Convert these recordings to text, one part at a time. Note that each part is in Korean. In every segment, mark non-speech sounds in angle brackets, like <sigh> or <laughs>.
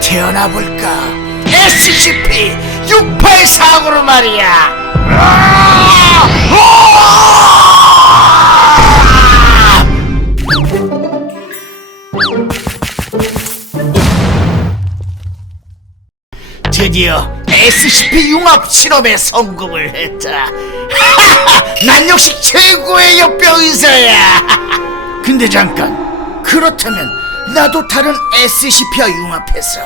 태어나 볼까? SCP-684로 말이야. 아! 아! 드디어 SCP 융합 실험에 성공을 했다. <laughs> 난 역시 최고의 역병 의사야. <laughs> 근데 잠깐. 그렇다면 나도 다른 SCP와 융합해서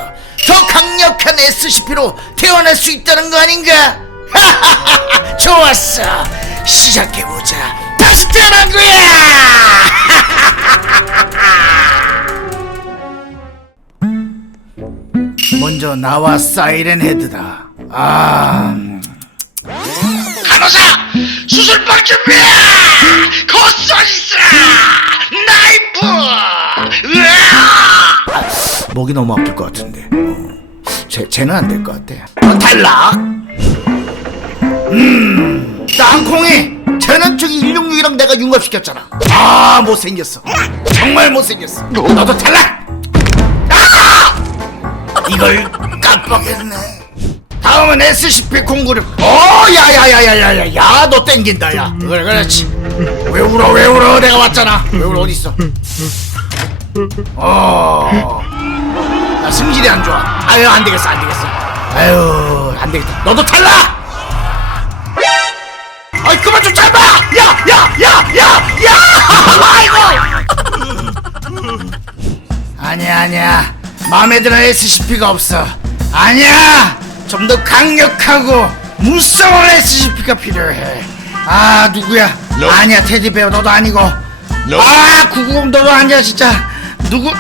더 강력한 SCP로 태어날 수 있다는 거 아닌가? <laughs> 좋았어. 시작해보자. 다시 태어난 거야! <laughs> 먼저 나와 사이렌 헤드다. 아. 음. 간호사 수술방 준비해. 목이 너무 아플 것 같은데. 어. 쟤 쟤는 안 될 것 같아. 어, 탈락. 음. 땅콩이. 쟤는 저기 166이랑 내가 융합시켰잖아. 아 못생겼어. 정말 못생겼어. 너도 탈락. 이걸 깜빡했네. 다음은 SCP-096. 어, 야 야 야 야 야 야, 야, 너 땡긴다, 야. 그래, 그렇지. 왜 울어, 왜 울어? 내가 왔잖아. 왜 울어, 어디 있어? 어, 나 승질이 안 좋아. 아유, 안 되겠어, 안 되겠어. 아유, 안 되겠다. 너도 탈락. 아이, 그만 좀 잡아! 야, 야, 야, 야, 야! 아이고. 아니야 아니야 마음에 드는 SCP가 없어 아니야 좀 더 강력하고 무서운 SCP가 필요해 아 누구야 아니야 테디베어 너도 아니고 아 구구공 너도 아니야 진짜 누구 어?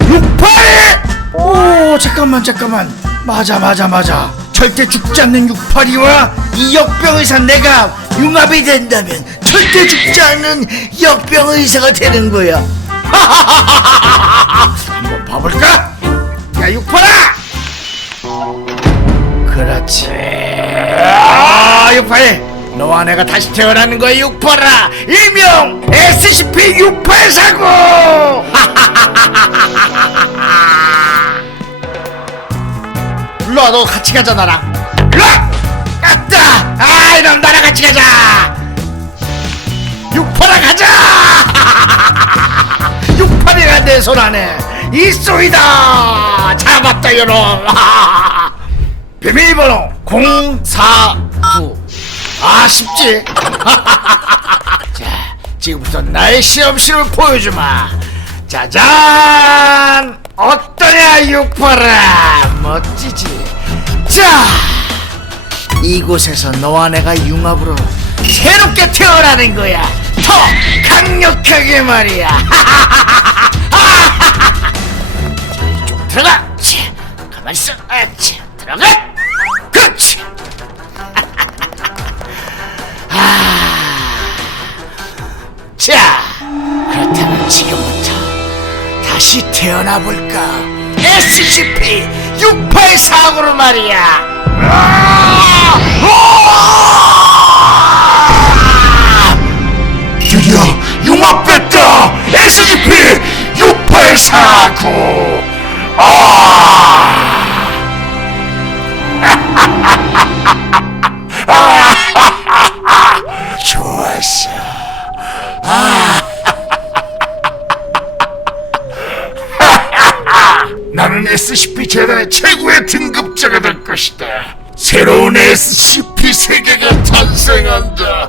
68! 오 잠깐만 잠깐만. 맞아 맞아 맞아. 절대 죽지 않는 682와 이 역병의사 내가 융합이 된다면 절대 죽지 않는 역병 의사가 되는 거야. <laughs> 한번 봐볼까? 야 육팔아! 그렇지. 아 육팔 너와 내가 다시 태어나는 거야 육팔아 일명 SCP-6849 일 <laughs> 로와 너 같이 가자 나랑. 일로와! 갔다! 아 이놈 나랑 같이 가자! 육팔아 가자! <laughs> 육팔이가 내 손 안에 있소이다! 잡았다 여놈 <laughs> 비밀번호 049 아 쉽지? <laughs> 자 지금부터 나의 실험실을 보여주마. 짜잔! 어떠냐 육팔아 멋지지 자! 이곳에서 너와 내가 융합으로 새롭게 태어나는 거야. 더 강력하게 말이야. 자, <laughs> 들어가! 자, 가만 있어. 아, 자, 들어가! 그렇지! <laughs> 아, 자 그렇다면 지금부터 다시 태어나 볼까? SCP 684으로 말이야 아! 아! 드디어 융합됐다 SCP 6849 아! <laughs> 나는 SCP 재단의 최고의 등급자가 될 것이다. 새로운 SCP 세계가 탄생한다